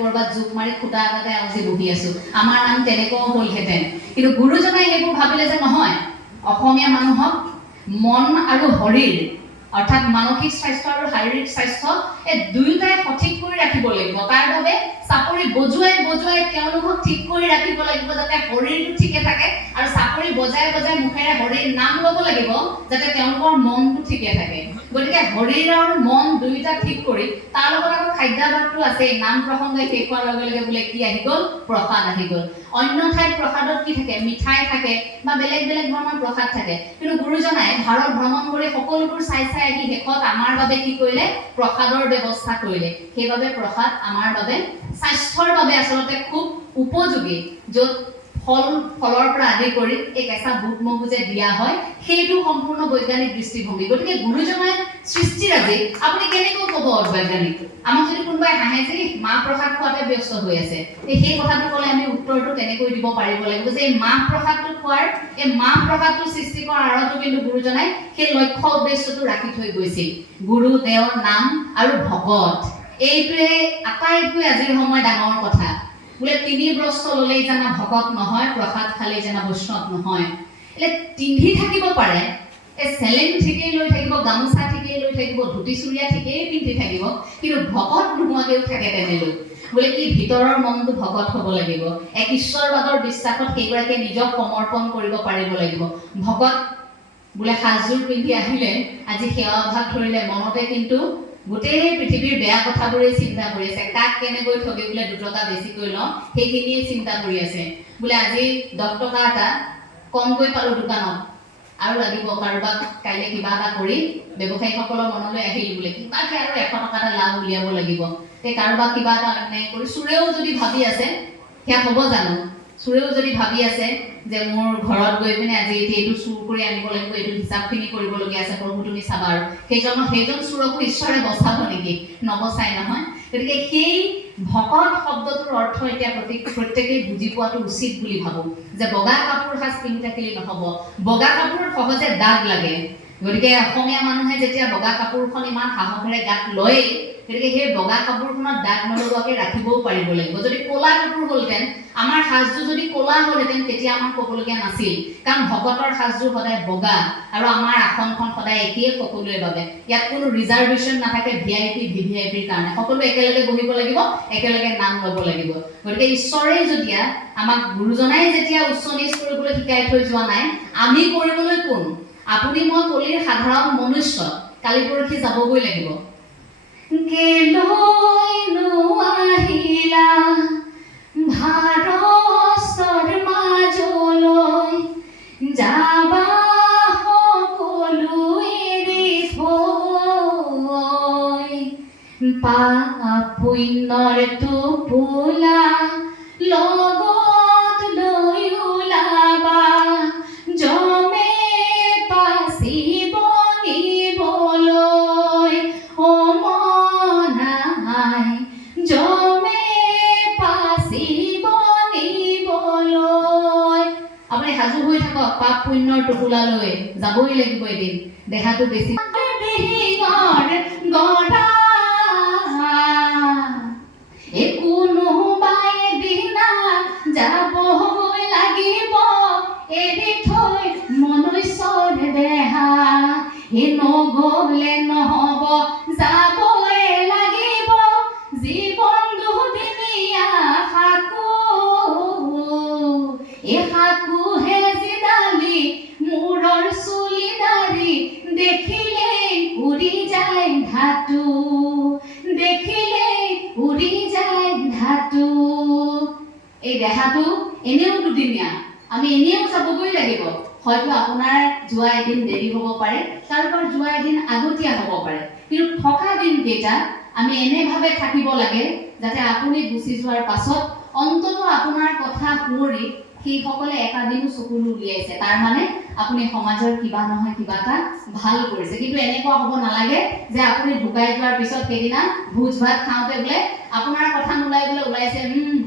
কৰবাত জোক মাৰি খুটা এটাতে আজি বহি আছো আমাৰ নাম তেনেকুৱাও হ'লহেঁতেন কিন্তু গুৰুজনাই সেইবোৰ ভাবিলে যে নহয় অসমীয়া মানুহক মন আৰু শৰীৰ অৰ্থাৎ মানসিক স্বাস্থ্য আৰু শাৰীৰিক স্বাস্থ্য এই দুয়োটাই সঠিক কৰি ৰাখিব লাগিব তাৰ বাবে চাপৰি বজুৱাই তেওঁলোকক ঠিক কৰি ৰাখিব লাগিব যাতে শৰীৰটো ঠিকে থাকে আৰু চাপৰি বজাই মুখেৰে হৰিৰ নাম ল'ব লাগিব যাতে তেওঁলোকৰ মনটো ঠিকে থাকে গতিকে শৰীৰ আৰু মন দুয়োটা ঠিক কৰি তাৰ লগত আকৌ খাদ্যাভাসটো আছে নাম প্ৰসংগ শেষ হোৱাৰ লগে লগে বোলে কি আহি গ'ল প্ৰসাদ আহি গ'ল অন্য ঠাইত প্ৰসাদত কি থাকে মিঠাই থাকে বা বেলেগ ধৰণৰ প্ৰসাদ থাকে কিন্তু গুৰুজনাই ভাৰত ভ্ৰমণ কৰি সকলোবোৰ চাই আহি শেষত আমাৰ বাবে কি কৰিলে প্ৰসাদৰ ব্যৱস্থা কৰিলে সেইবাবে প্ৰসাদ আমাৰ বাবে স্বাস্থ্যৰ বাবে আচলতে খুব উপযোগী য'ত ফলৰ পৰা আদি কৰি এই কেঁচা বুট মগু যে দিয়া হয় সেইটো সম্পূৰ্ণ বৈজ্ঞানিক দৃষ্টিভংগী গতিকে গুৰুজনাই সৃষ্টিৰাজি আপুনি কেনেকৈ ক'ব অবৈজ্ঞানিক আমাক যদি কোনোবাই হাঁহে যে মাহ প্ৰসাদ খোৱাতে ব্যস্ত হৈ আছে সেই কথাটো ক'লে আমি উত্তৰটো তেনেকৈ দিব পাৰিব লাগিব যে এই মাহ প্ৰসাদটো খোৱাৰ এই মাহ প্ৰসাদটো সৃষ্টি কৰাৰ আঁৰতো কিন্তু গুৰুজনাই সেই লক্ষ্য উদ্দেশ্যটো ৰাখি থৈ গৈছিল গুৰু দেৱ নাম আৰু ভগত এইটোৱে আটাইতকৈ আজিৰ সময় ডাঙৰ কথা বোলে তিনি বস্ত্ৰ ল'লেই জানা ভকত নহয় প্ৰসাদ খালেই জানা বৈষ্ণৱ নহয় એટલે তিন্ধি থাকিব পাৰে এই চেলেং ঠিকেই লৈ থাকিব গামোচা ঠিকেই লৈ থাকিব ধুতি চুৰিয়া ঠিকেই পিন্ধি থাকিব কিন্তু ভকত নোহোৱাকেও থাকে তেনেলৈ বোলে কি ভিতৰৰ মনটো ভকত হ'ব লাগিব এক ঈশ্বৰবাদৰ বিশ্বাসত সেইগৰাকীয়ে নিজক সমৰ্পণ কৰিব পাৰিব লাগিব ভকত বোলে সাজযোৰ পিন্ধি আহিলে আজি সেৱা ভাগ ধৰিলে মনতে কিন্তু গোটেই পৃথিৱীৰ বেয়া কথাবোৰেই চিন্তা কৰি আছে কাক কেনেকৈ ঠগি বোলে 2 টকা বেছিকৈ লওঁ সেইখিনিয়ে চিন্তা কৰি আছে বোলে আজি 10 টকা এটা কমকৈ পালো দোকানত আৰু লাগিব কাৰোবাক কাইলে কিবা এটা কৰি ব্যৱসায়ীসকলৰ মনলৈ আহিল বোলে কিবাকে আৰু 100 টকা এটা লাভ উলিয়াব লাগিব তে কাৰোবাক কিবা এটা অন্যায় কৰি চুৰেও যদি ভাবি আছে সেয়া হ'ব জানো চুৰেও যদি ভাবি আছে যে মোৰ ঘৰত গৈ পিনে আজি এইটো চুৰ কৰি আনিব লাগিব এইটো হিচাপখিনি কৰিবলগীয়া আছে প্ৰভু তুমি চাবা আৰু সেইজন চুৰকো ঈশ্বৰে বচাব নেকি নবচাই নহয় গতিকে সেই ভকত শব্দটোৰ অৰ্থ এতিয়া প্ৰত্যেকেই বুজি পোৱাটো উচিত বুলি ভাবো যে বগা কাপোৰ সাজ পিন্ধি থাকিলে নহ'ব বগা কাপোৰত সহজে দাগ লাগে গতিকে অসমীয়া মানুহে যেতিয়া বগা কাপোৰখন ইমান সাহসেৰে গাত লয় গতিকে সেই বগা কাপোৰখনত দাগ নলগোৱাকৈ ৰাখিবও পাৰিব লাগিব যদি ক'লা কাপোৰ হ'লহেঁতেন আমাৰ সাজযোৰ যদি ক'লা হ'লহেঁতেন তেতিয়া আমাৰ ক'বলগীয়া নাছিল কাৰণ ভকতৰ সাজযোৰ সদায় বগা আৰু আমাৰ আসনখন সদায় একেই সকলোৰে বাবে ইয়াত কোনো ৰিজাৰ্ভেশ্যন নাথাকে ভিআইপি ভিভিআইপিৰ কাৰণে সকলো একেলগে বহিব লাগিব একেলগে নাম ল'ব লাগিব গতিকে ঈশ্বৰে যেতিয়া আমাক গুৰুজনাই যেতিয়া উচ্চ নিচ কৰিবলৈ শিকাই থৈ যোৱা নাই আমি কৰিবলৈ কোন আপুনি মই কলিৰ সাধাৰণ মনুষ্য কালি পৰহি যাবগৈ লাগিব কেলৈ নোআহিলা ভাৰতৰ মাজলৈ যাবা সকলো এৰি থৈ পাপ পুণ্যৰ টোপোলা লগত লৈ ওলাবা জমে পাচিব নিবলৈ ও মনাই জমে পাচিব নিবলৈ আপুনি সাজু হৈ থাকক পাপ পুণ্যৰ টোপোলালৈ যাবই লাগিব এদিন দেহাটো বেছি গড়া কোনোবাই দিনা যাবগৈ লাগিব এৰি থৈ মনুষ্যৰ দেহা নগ'লে নহ'ব যাবই লাগিব জীৱন দুদিনীয়া সাকু এই সাকুহে জিদালি মূৰৰ চুলি দাড়ি দেখিলেই উৰি যায় ধাতু দেখিলেই উৰি যায় ধাতু এই দেহাটো এনেও দুদিনীয়া আমি এনেও যাবগৈ লাগিব হয়তো আপোনাৰ যোৱা এদিন দেৰি হ'ব পাৰে কাৰোবাৰ যোৱা এদিন আগতীয়া হ'ব পাৰে কিন্তু থকা দিনকেইটা আমি এনেভাৱে থাকিব লাগে যাতে আপুনি গুচি যোৱাৰ পাছত অন্তত আপোনাৰ কথা শুৱৰি সেইসকলে এটা দিনো চকুলো উলিয়াইছে তাৰ মানে আপুনি সমাজৰ কিবা নহয় কিবা এটা ভাল কৰিছে কিন্তু এনেকুৱা হ'ব নালাগে যে আপুনি ঢুকাই যোৱাৰ পিছত সেইদিনা ভোজ ভাত খাওঁতে বোলে আপোনাৰ কথা নোলাই বোলে ওলাইছে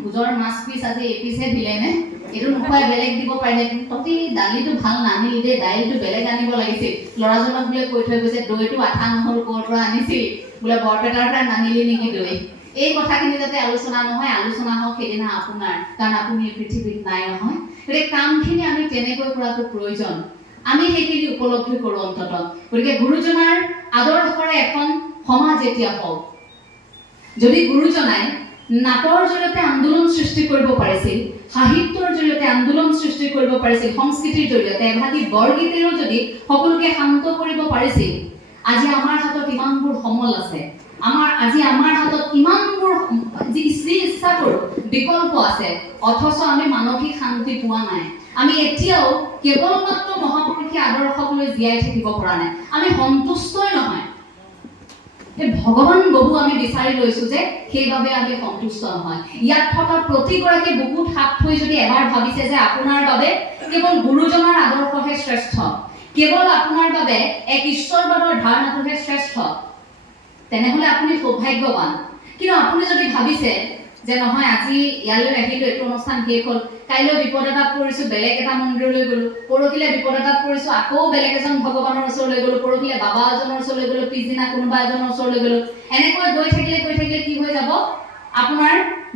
ভোজৰ মাছ পিচ আজি এপিচে দিলে নে এইটো নোখোৱাই বেলেগ দিব পাৰিলে ততি দালিটো ভাল নানিল দে দাইলটো বেলেগ আনিব লাগিছিল ল'ৰাজনক বোলে কৈ থৈ গৈছে দৈটো আঠা নহ'ল ক'ৰ পৰা আনিছিল বোলে বৰপেটাৰ পৰা নানিলি নেকি দৈ এই কথাখিনি যাতে আলোচনা নহয়, আলোচনা হওক সেইদিনা আপোনাৰ, কাৰণ আপুনি এই পৃথিৱীত নাই নহয়। গতিকে কামখিনি আমি তেনেকৈ কৰাটো প্ৰয়োজন, আমি সেইখিনি উপলব্ধি কৰোঁ অন্তত। গতিকে গুৰুজনাৰ আদৰ্শৰে এখন সমাজ এতিয়া হওক। যদি গুৰুজনাই নাটৰ জৰিয়তে আন্দোলন সৃষ্টি কৰিব পাৰিছিল, সাহিত্যৰ জৰিয়তে আন্দোলন সৃষ্টি কৰিব পাৰিছিল, সংস্কৃতিৰ জৰিয়তে এভাগী বৰগীতেৰেও যদি সকলোকে শান্ত কৰিব পাৰিছিল, আজি আমাৰ হাতত ইমানবোৰ সমল আছে, আজি আমাৰ হাতত ইমানবোৰ যি ইচ্ছাবোৰ বিকল্প আছে, অথচ আমি মানসিক শান্তি পোৱা নাই। আমি এতিয়াও কেৱল মাত্ৰ মহাপুৰুষীয় আদৰ্শক লৈ জীয়াই থাকিব পৰা নাই, আমি সন্তুষ্টই নহয়। ভগৱান বহু আমি বিচাৰি লৈছো যে সেইবাবে আমি সন্তুষ্ট নহয়। ইয়াত থকা প্ৰতিগৰাকী বুকুত হাত থৈ যদি এবাৰ ভাবিছে যে আপোনাৰ বাবে কেৱল গুৰুজনাৰ আদৰ্শহে শ্ৰেষ্ঠ, কেৱল আপোনাৰ বাবে এক ঈশ্বৰবাদৰ ধাৰণাটোহে শ্ৰেষ্ঠ, তেনেহলে আপুনি সৌভাগ্যৱান। কিন্তু আপুনি যদি ভাবিছে যে নহয় আজি ইয়ালৈ আহিলো, এইটো অনুষ্ঠান শেষ হ'ল, কাইলৈ বিপদ এটাত পৰিছো, বেলেগ এটা মন্দিৰলৈ গলো, পৰহিলে বিপদ এটাত পৰিছো, আকৌ বেলেগ এজন ভগৱানৰ ওচৰলৈ গলো, পৰহিলে বাবা এজনৰ ওচৰলৈ গলো, পিছদিনা কোনোবা এজনৰ ওচৰলৈ গলো, এনেকৈ গৈ থাকিলে কি হৈ যাব, আপোনাৰ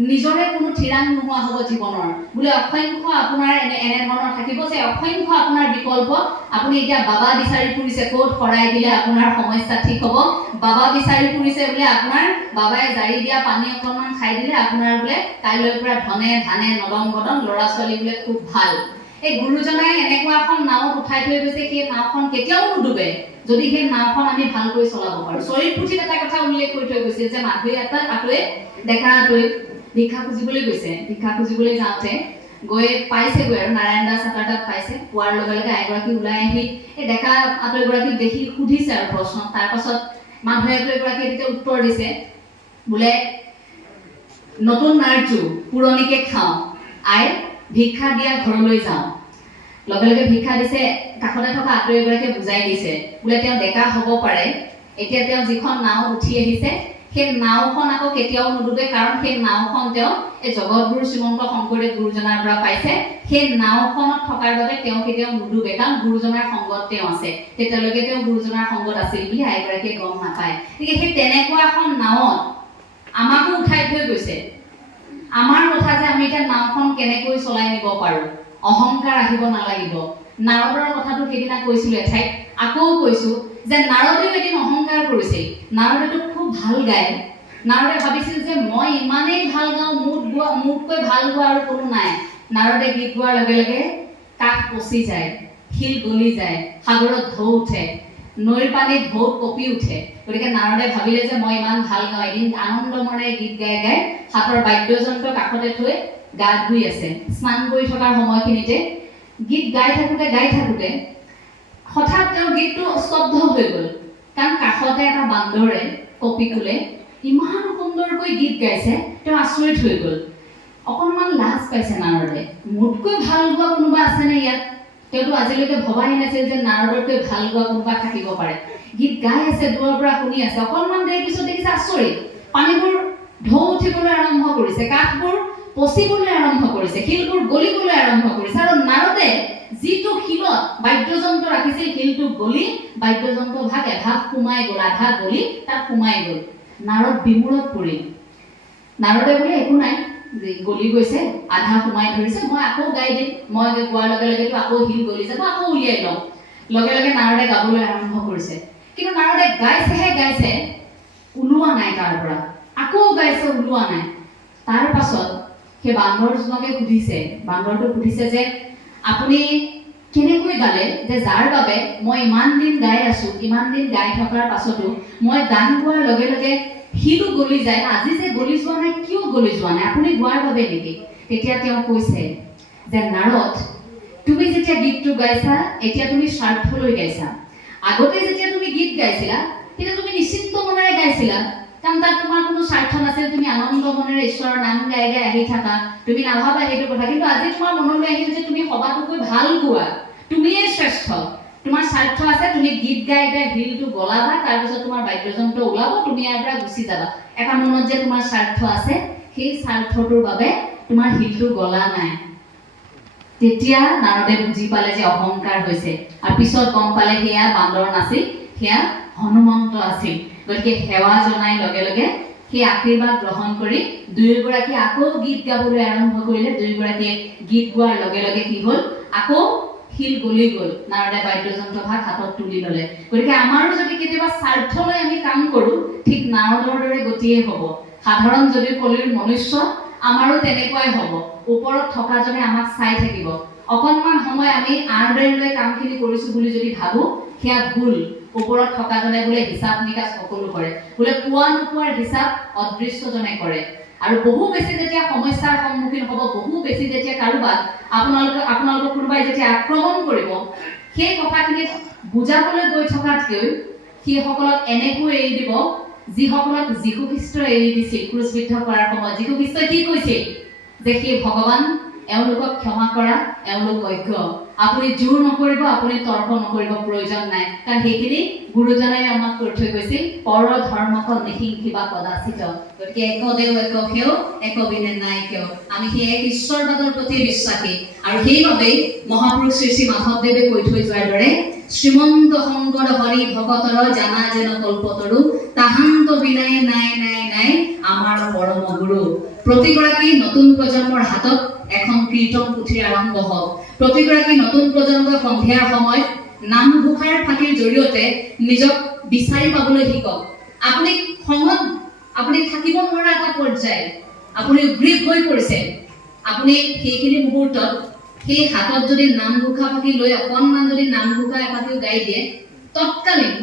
নিজৰে কোনো ঠিৰাং নোহোৱা হ'ব জীৱনৰ। বোলে অসংখ্য আপোনাৰ এনে ধৰণৰ থাকিব যে অসংখ্য আপোনাৰ বিকল্প, আপুনি এতিয়া বাবা বিচাৰি ফুৰিছে, ক'ত শৰাই দিলে আপোনাৰ সমস্যা ঠিক হ'ব, বাবা বিচাৰি ফুৰিছে বোলে আপোনাৰ বাবাই জাৰি দিয়া পানী অকণমান খাই দিলে আপোনাৰ বোলে কাইলৈ পৰা ধনে ধানে নদন বদন, ল'ৰা ছোৱালী বোলে খুব ভাল। এই গুৰুজনাই এনেকুৱা এখন নাৱত উঠাই থৈ গৈছে, সেই নাওখন কেতিয়াও নুডুবে যদি সেই নাওখন আমি ভালকৈ চলাব পাৰোঁ। চৰিতপুথিত এটা কথা উল্লেখ কৰি থৈ গৈছে যে মাধুৰী আটোৱে ডেকা আটোৱে ভিক্ষা খুজিবলৈ গৈছে, ভিক্ষা খুজিবলৈ যাওঁতে গৈ পাইছেগৈ আৰু নাৰায়ণ দাস আটাৰ তাত পাইছে, পোৱাৰ লগে লগে আইগৰাকী ওলাই আহি এই ডেকা আটোগৰাকীক দেখি সুধিছে আৰু প্ৰশ্ন। তাৰ পাছত মাধুৰী আটোগৰাকীয়ে তেতিয়া উত্তৰ দিছে, বোলে নতুন নাৰজু পুৰণিকে খাওঁ, আই ভিক্ষা দিয়া ঘৰলৈ যাওঁ। লগে লগে ভিক্ষা দিছে, কাষতে থকা আটোগৰাকীয়ে বুজাই দিছে, বোলে তেওঁ ডেকা হ'ব পাৰে, এতিয়া তেওঁ যিখন নাও উঠি আহিছে সেই নাওখন আকৌ কেতিয়াও নুডুবে, কাৰণ সেই নাওখন তেওঁ এই জগতগুৰু শ্ৰীমন্ত শংকৰদেৱ গুৰুজনাৰ পৰা পাইছে। সেই নাওখনত থকাৰ বাবে তেওঁ কেতিয়াও নুডুবে, কাৰণ গুৰুজনাৰ সংগত তেওঁ আছে। তেতিয়ালৈকে তেওঁ গুৰুজনাৰ সংগত আছিল বুলি আইগৰাকীয়ে গম নাপায়। গতিকে সেই তেনেকুৱা এখন নাৱত আমাকো উঠাই থৈ গৈছে। আমাৰ কথা যে আমি এতিয়া নাওখন কেনেকৈ চলাই নিব পাৰোঁ, অহংকাৰ আহিব নালাগিব। নাৰদৰ কথাটো সেইদিনা কৈছিলোঁ এঠাইত, আকৌ কৈছোঁ যে নাৰদেও এদিন অহংকাৰ কৰিছিল। নাৰদেটো খুব ভাল গায়, নাৰদে ভাবিছিল যে মই ইমানেই ভাল গাওঁ, মোতকৈ ভাল গোৱা আৰু কোনো নাই। নাৰদে গীত গোৱাৰ লগে লগে কাঠ পচি যায়, শিল গলি যায়, সাগৰত ঢৌ উঠে, নৈৰ পানীত ঢৌ কঁপি উঠে। গতিকে নাৰদে ভাবিলে যে মই ইমান ভাল গাওঁ, এদিন আনন্দ মনে গীত গাই গাই হাতৰ বাদ্যযন্ত্ৰ কাষতে থৈ গা ধুই আছে, স্নান কৰি থকাৰ সময়খিনিতে গীত গাই থাকোঁতে হঠাৎ তেওঁৰ গীতটো স্তব্ধ হৈ গ'ল, কাৰণ কাষতে এটা বান্দৰে কপিকুলে ইমান সুন্দৰকৈ গীত গাইছে, তেওঁ আচৰিত হৈ গ'ল। অকণমান লাজ পাইছে নাৰদে, মোতকৈ ভাল গোৱা কোনোবা আছেনে ইয়াত? তেওঁতো আজিলৈকে ভবাই নাছিল যে নাৰদতকৈ ভাল গোৱা কোনোবা থাকিব পাৰে। গীত গাই আছে, দূৰৰ পৰা শুনি আছে, অকণমান দেৰি পিছত দেখিছে আচৰিত, পানীবোৰ ঢৌ উঠিবলৈ আৰম্ভ কৰিছে, কাঠবোৰ পচিবলৈ আৰম্ভ কৰিছে, শিলবোৰ গলিবলৈ আৰম্ভ কৰিছে, আৰু নাৰদে যিটো শিলত বাদ্যযন্ত্ৰ ৰাখিছিল শিলটো গলি বাদ্যযন্ত্ৰ ভাগ এভাগ সোমাই গ'ল, আধা গলি তাত সোমাই গ'ল। নাৰদ বিমূৰত পৰিল। নাৰদে বোলে একো নাই, গলি গৈছে, আধা সোমাই ধৰিছে, মই আকৌ গাই দিম, মই গোৱাৰ লগে লগেতো আকৌ শিল গলি যাব, আকৌ উলিয়াই লওঁ। লগে লগে নাৰদে গাবলৈ আৰম্ভ কৰিছে, কিন্তু নাৰদে গাইছে, ওলোৱা নাই তাৰ পৰা, আকৌ গাইছে, ওলোৱা নাই। তাৰ পাছত সেই বান্দৰজনকে বান্দৰটো সুধিছে যে আপুনি কেনেকৈ গালে, যে যাৰ বাবে মই ইমান দিন গাই আছো, ইমান দিন গাই থকাৰ পাছতো মই গান গোৱাৰ লগে লগে শিলো গলি যায়, আজি যে গলি যোৱা নাই, কিয় গলি যোৱা নাই, আপুনি গোৱাৰ বাবে নেকি? তেতিয়া তেওঁ কৈছে যে নাৰদ, তুমি যেতিয়া গীতটো গাইছা এতিয়া তুমি স্বাৰ্থলৈ গাইছা। আগতে যেতিয়া তুমি গীত গাইছিলা তেতিয়া তুমি নিশ্চিন্ত মনেৰে গাইছিলা, কাৰণ তাত তোমাৰ কোনো স্বাৰ্থ নাছিল, তুমি আনন্দ মনেৰে ঈশ্বৰৰ নাম গাই গাই আহি থাকা, তুমি নাভাবা সেইটো কথা। কিন্তু আজি তোমাৰ মনলৈ আহিল যে তুমি সবাতোকৈ ভাল গোৱা, তুমিয়ে শ্ৰেষ্ঠ, তোমাৰ স্বাৰ্থ আছে, তুমি গীত গাই গাই শিলটো গলাবা, তাৰপিছত তোমাৰ বাদ্যযন্ত্ৰ ওলাব, তুমি ইয়াৰ পৰা গুচি যাবা। এটা মনত যে তোমাৰ স্বাৰ্থ আছে, সেই স্বাৰ্থটোৰ বাবে তোমাৰ শিলটো গলা নাই। তেতিয়া নাৰদে বুজি পালে যে অহংকাৰ হৈছে, আৰু পিছত গম পালে সেয়া বান্দৰ নাছিল, সেয়া হনুমন্ত আছিল। গতিকে সেৱা জনাই লগে লগে সেই আশীৰ্বাদ গ্ৰহণ কৰি দুয়োগৰাকী আকৌ গীত গাবলৈ আৰম্ভ কৰিলে দুয়োগৰাকীয়ে গীত গোৱাৰ লগে লগে কি হ'ল আকৌ শিল গলি গ'ল নাৰদে বাদ্যযন্ত্ৰ ভাগ হাতত তুলি ল'লে গতিকে আমাৰো যদি কেতিয়াবা স্বাৰ্থলৈ আমি কাম কৰোঁ ঠিক নাৰদৰ দৰে গতিয়ে হ'ব সাধাৰণ যদি কলিৰ মনুষ্য আমাৰো তেনেকুৱাই হ'ব ওপৰত থকাজনে আমাক চাই থাকিব অকণমান সময় আমি আৰদেৰলৈ কামখিনি কৰিছোঁ বুলি যদি ভাবোঁ সেয়া ভুল ওপৰত থকাজনে বোলে হিচাপ নিকাচ সকলো কৰে বোলে পোৱা নোপোৱাৰ হিচাপ অদৃশ্যজনে কৰে আৰু বহু বেছি যেতিয়া সমস্যাৰ সন্মুখীন হ'ব বহু বেছি যেতিয়া কাৰোবাক আপোনালোকক কোনোবাই যেতিয়া আক্ৰমণ কৰিব সেই কথাখিনি বুজাবলৈ গৈ থকাতকৈ সেইসকলক এনেকৈ এৰি দিব যিসকলক যীশু খ্ৰীষ্টই এৰি দিছিল ক্ৰুচবিদ্ধ কৰাৰ সময়ত যীশু খ্ৰীষ্টই কি কৈছিল যে সেই ভগৱান এওঁলোকক ক্ষমা কৰা এওঁলোক অজ্ঞ আপুনি জোৰ নকৰিব আপুনি তৰ্ক নকৰিব প্ৰয়োজন নাই কাৰণ সেইখিনি গুৰুজনাই আমাক কৈ থৈ গৈছিল পৰ ধৰ্মক নিহিংসিবা কদাচিত গতিকে একদেও এক সেও একবিনে নাই কেও আমি সেই এক ঈশ্বৰবাদৰ প্ৰতি বিশ্বাসী আৰু সেইবাবেই মহাপুৰুষ শ্ৰী শ্ৰী মাধৱদেৱে কৈ থৈ যোৱাৰ দৰে শ্ৰীমন্ত শংকৰ হৰি ভকতৰ জানা যেন কল্পতৰু তাহান্ত বিনাই নাই নাই নাই আমাৰ পৰম গুৰু প্ৰতিগৰাকী নতুন প্ৰজন্মৰ হাতত এখন কীৰ্তন পুথিৰ আৰম্ভ হওক প্ৰতিগৰাকী নতুন প্ৰজন্মই সন্ধিয়াৰ সময়ত নামঘোষাৰ ফাঁকিৰ জৰিয়তে নিজক বিচাৰি পাবলৈ শিকক আপুনি খঙত আপুনি থাকিব নোৱাৰা এটা পৰ্যায় আপুনি উদ্গ্ৰীৱ হৈ পৰিছে আপুনি সেইখিনি মুহূৰ্তত সেই হাতত যদি নামঘোষা ফাঁকি লৈ অকণমান যদি নামঘোষা এফাঁকিও গাই দিয়ে তৎকালীন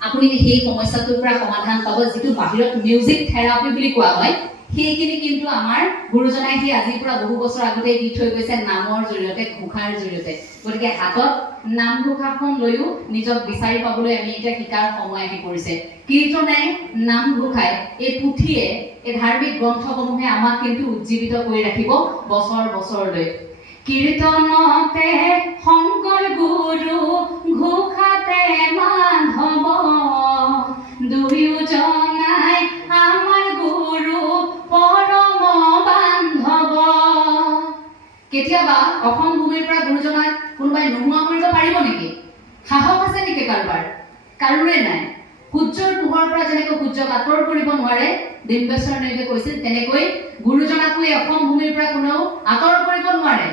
আপুনি সেই সমস্যাটোৰ পৰা সমাধান পাব যিটো বাহিৰত মিউজিক থেৰাপি বুলি কোৱা হয় সেইখিনি কিন্তু আমাৰ গুৰুজনাই সেই আজিৰ পৰা বহু বছৰ আগতে দি থৈ গৈছে নামৰ জৰিয়তে ঘোষাৰ জৰিয়তে গতিকে হাতত নামঘোষাখন লৈও নিজক বিচাৰি পাবলৈ আমি এতিয়া শিকাৰ সময় আহি পৰিছে কীৰ্তনে নামঘোষাই এই পুথিয়ে এই ধাৰ্মিক গ্ৰন্থসমূহে আমাক কিন্তু উজ্জীৱিত কৰি ৰাখিব বছৰ বছৰলৈ কীৰ্তনতে শংকৰ গুৰু ঘোষাতে মাধৱ দুয়োজনাই আমাৰ গুৰু পৰম বান্ধৱ কেতিয়াবা অসম ভূমিৰ পৰা গুৰুজনাক কোনোবাই নোহোৱা কৰিব পাৰিব নেকি সাহস আছে নেকি কাৰোৰে নাই সূৰ্যৰ পোহৰৰ পৰা যেনেকৈ সূৰ্যক আঁতৰ কৰিব নোৱাৰে ডিম্বেশ্বৰ নেওগে কৈছিল তেনেকৈ গুৰুজনাকো এই অসম ভূমিৰ পৰা কোনেও আঁতৰ কৰিব নোৱাৰে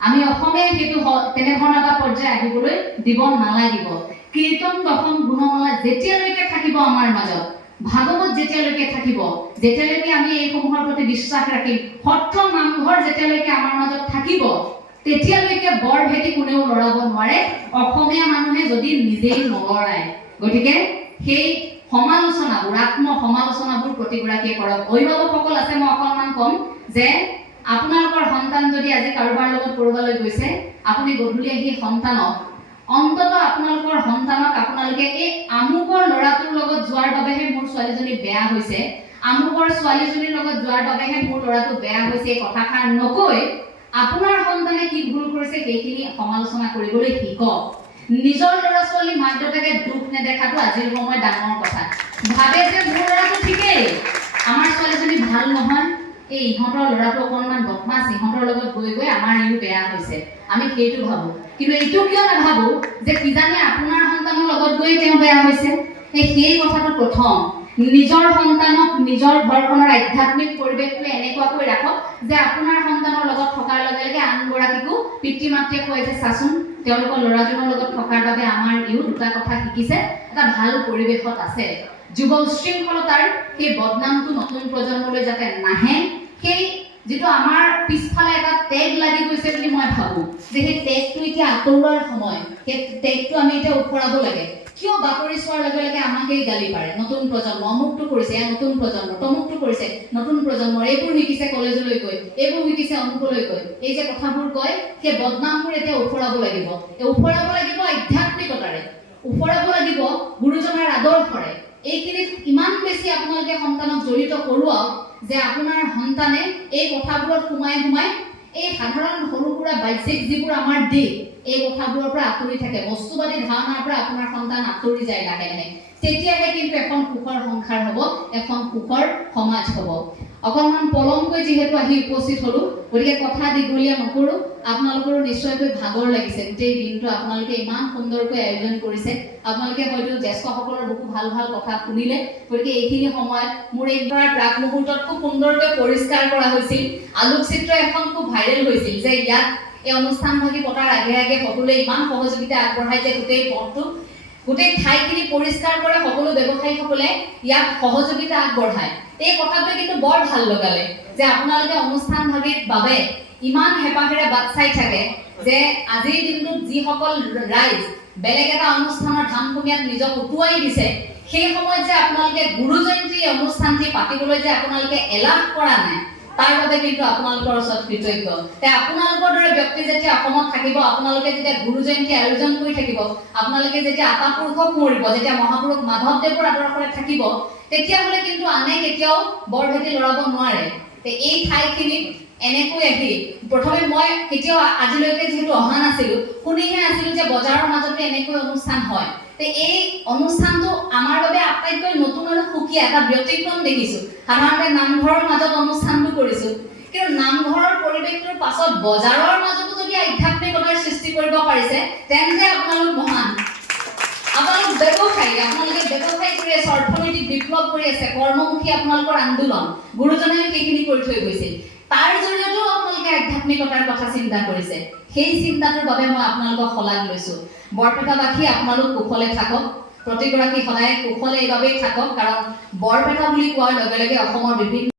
আমি অসমে সেইটো তেনেধৰণৰ এটা পৰ্যায় আহিবলৈ দিব নালাগিব কীৰ্তন দশম গুণমালা যেতিয়ালৈকে থাকিব আমাৰ মাজত ভাগৱত যেতিয়ালৈকে থাকিব যেতিয়ালৈকে আমি এইসমূহৰ প্ৰতি বিশ্বাস ৰাখিম সত্ৰ নামঘৰ যেতিয়ালৈকে আমাৰ মাজত থাকিব তেতিয়ালৈকে বৰ ভেটি কোনেও লৰাব নোৱাৰে অসমীয়া মানুহে যদি নিজেই নলৰায় গতিকে সেই সমালোচনাবোৰ আত্ম সমালোচনাবোৰ প্ৰতিগৰাকীয়ে কৰক অভিভাৱকসকল আছে মই অকণমান কম যে আপোনালোকৰ সন্তান যদি আজি কাৰোবাৰ লগত কৰবালৈ গৈছে আপুনি গধূলি আহি সন্তানক অন্তত আপোনালোকৰ সন্তানক আপোনালোকে এই আমুকৰ ল'ৰাটোৰ লগত যোৱাৰ বাবেহে মোৰ ছোৱালীজনী বেয়া হৈছে আমুকৰ ছোৱালীজনীৰ লগত যোৱাৰ বাবেহে মোৰ ল'ৰাটো বেয়া হৈছে এই কথাষাৰ নকৈ আপোনাৰ সন্তানে কি ভুল কৰিছে সেইখিনি সমালোচনা কৰিবলৈ শিকক নিজৰ ল'ৰা ছোৱালী মাক দেউতাকে দুখ নেদেখাটো আজিৰ সময় ডাঙৰ কথা ভাবে যে মোৰ ল'ৰাটো ঠিকেই আমাৰ ছোৱালীজনী ভাল নহয় এই ইহঁতৰ ল'ৰাটো অকণমান বদমাছ ইহঁতৰ লগত গৈ গৈ আমাৰ ইও বেয়া হৈছে আমি সেইটো ভাবোঁ কিন্তু এইটো কিয় নাভাবোঁ যে কিজানি আপোনাৰ সন্তানৰ লগত গৈ তেওঁ বেয়া হৈছে সেই কথাটো প্ৰথম নিজৰ সন্তানক নিজৰ ঘৰখনৰ আধ্যাত্মিক পৰিৱেশটো এনেকুৱাকৈ ৰাখক যে আপোনাৰ সন্তানৰ লগত থকাৰ লগে লগে আনগৰাকীকো পিতৃ মাতৃয়ে কয় যে চাচোন তেওঁলোকৰ ল'ৰাজনৰ লগত থকাৰ বাবে আমাৰ ইও দুটা কথা শিকিছে এটা ভাল পৰিৱেশত আছে যুৱ উশৃংখলতাৰ সেই বদনামটো নতুন প্ৰজন্মলৈ যাতে নাহে সেই যেটো আমাৰ পিছফালে এটা টেগ লাগি গৈছে বুলি মই ভাবোঁ যে সেই টেগটো এতিয়া আঁতৰোৱাৰ সময় সেই টেগটো আমি এতিয়া উফৰাব লাগে কিয় বাতৰি চোৱাৰ লগে লগে আমাকেই গালি পাৰে নতুন প্ৰজন্ম অমুকটো কৰিছে নতুন প্ৰজন্ম তমুকটো কৰিছে নতুন প্ৰজন্মৰ এইবোৰ শিকিছে কলেজলৈ গৈ এইবোৰ শিকিছে অমুকলৈ গৈ এই যে কথাবোৰ কয় সেই বদনামবোৰ এতিয়া উফৰাব লাগিব আধ্যাত্মিকতাৰে উফৰাব লাগিব গুৰুজনাৰ আদৰ্শৰে এইখিনিত ইমান বেছি আপোনালোকে সন্তানক জড়িত কৰোৱাওক যে আপোনাৰ সন্তানে এই কথাবোৰত সোমাই এই সাধাৰণ সৰু সুৰা বাহ্যিক যিবোৰ আমাৰ দিশ এই কথাবোৰৰ পৰা আঁতৰি থাকে বস্তুবাদী ধাৰণাৰ পৰা আপোনাৰ সন্তান আঁতৰি যায় লাহে লাহে তেতিয়াহে কিন্তু এখন সুখৰ সংসাৰ হ'ব এখন সুখৰ সমাজ হ'ব অকণমান পলমকৈ যিহেতু আহি উপস্থিত হলো, গতিকে কথা দীঘলীয়া নকৰো। আপোনালোকৰো নিশ্চয়কৈ ভাগৰ লাগিছে, গোটেই দিনটো আপোনালোকে ইমান সুন্দৰকৈ আয়োজন কৰিছে। আপোনালোকে হয়তো জ্যেষ্ঠসকলৰ বহু ভাল ভাল কথা শুনিলে, গতিকে এইখিনি সময়ত মোৰ এই প্ৰাক মুহূৰ্তত খুব সুন্দৰকৈ পৰিষ্কাৰ কৰা হৈছিল। আলোকচিত্ৰ এখন খুব ভাইৰেল হৈছিল যে ইয়াত এই অনুষ্ঠানভাগী পতাৰ আগে আগে সকলোৱে ইমান সহযোগিতা আগবঢ়াই যে গোটেই পথটো গোটেই ঠাইখিনি পৰিষ্কাৰ কৰে, সকলো ব্যৱসায়ীসকলে ইয়াক সহযোগিতা আগবঢ়ায়। এই কথাটোৱে কিন্তু বৰ ভাল লগালে যে আপোনালোকে অনুষ্ঠানভাগীৰ বাবে ইমান হেঁপাহেৰে বাট চাই থাকে যে আজিৰ দিনটোত যিসকল ৰাইজ বেলেগ এটা অনুষ্ঠানৰ ধামখুমীয়াত নিজক উটুৱাই দিছে, সেই সময়ত যে আপোনালোকে গুৰু জয়ন্তী অনুষ্ঠানটি পাতিবলৈ যে আপোনালোকে এলাহ কৰা নাই, তাৰ বাবে কিন্তু আপোনালোকৰ ওচৰত কৃতজ্ঞ। আপোনালোকৰ দৰে ব্যক্তি যেতিয়া অসমত থাকিব, আপোনালোকে যেতিয়া গুৰু জয়ন্তী আয়োজন কৰি থাকিব, আপোনালোকে যেতিয়া আটাপুৰুষক মৰিব, যেতিয়া মহাপুৰুষ মাধৱদেৱৰ আদৰ্শৰে থাকিব, তেতিয়াহ'লে কিন্তু আনে কেতিয়াও বৰভেটি লৰাব নোৱাৰে। এই ঠাইখিনিত এনেকৈ আহি প্ৰথমে মই কেতিয়াও আজিলৈকে যিহেতু অহা নাছিলো, শুনিহে আছিলো যে বজাৰৰ মাজতে এনেকৈ অনুষ্ঠান হয়। এই অনুষ্ঠানটো আমাৰ বাবে আটাইতকৈ নতুন আৰু সুকীয়া এটা ব্যতিক্ৰম দেখিছো। সাধাৰণতে নামঘৰৰ মাজত অনুষ্ঠানটো কৰিছো, কিন্তু নামঘৰৰ পৰিৱেশটোৰ পাছত বজাৰৰ মাজতো যদি আধ্যাত্মিকতাৰ সৃষ্টি কৰিব পাৰিছে, তেন্তে আপোনালোক মহান। আপোনালোক ব্যৱসায়ী, আপোনালোকে ব্যৱসায় কৰি আছে, অৰ্থনৈতিক বিপ্লৱ কৰি আছে, কৰ্মমুখী আপোনালোকৰ আন্দোলন, গুৰুজনাই সেইখিনি কৰি থৈ গৈছিল। তাৰ জৰিয়তেও আপোনালোকে আধ্যাত্মিকতাৰ কথা চিন্তা কৰিছে। সেই চিন্তাটোৰ বাবে মই আপোনালোকক শলাগ লৈছো। বৰপেটাবাসী আপোনালোক কুশলে থাকক, প্ৰতিগৰাকী সদায় কুশলে এইবাবেই থাকক, কাৰণ বৰপেটা বুলি কোৱাৰ লগে লগে অসমৰ বিভিন্ন